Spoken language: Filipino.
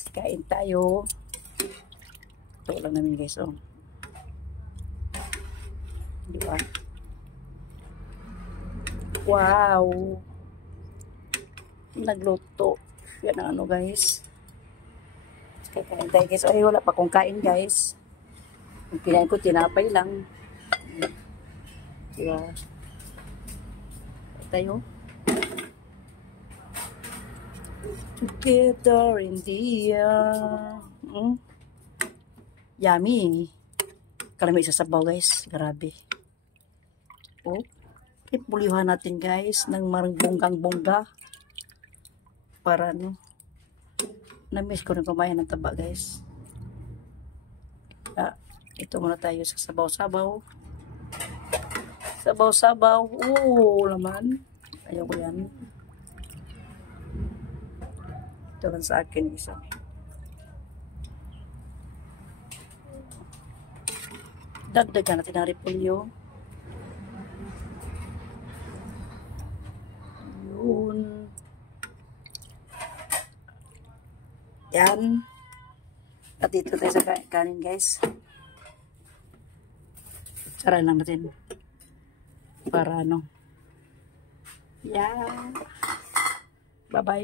guys. Kain tayo. Ito lang namin guys. Oh. Diba? Wow. Nagluto. Yan ang ano guys. Kakain tayo guys. Ay wala pa kong kain guys. Ang kinain ko tinapay lang. Diba? Tayo. Together in the yummy. Kalami sa sabaw guys. Grabe. Oh. Ipulihan natin guys ng marang bonggang-bongga. Para ano. Na-miss ko na kumain ng taba guys. Ito muna tayo sa sabaw-sabaw. Sabaw-sabaw. Oo naman. Ayaw ko yan. Ito lang sa akin isa. Dagdagan natin ang repolyo. Yun. Yan. At dito tayo sa kanin guys. Saran lang natin. Para ano. Yan. Bye-bye.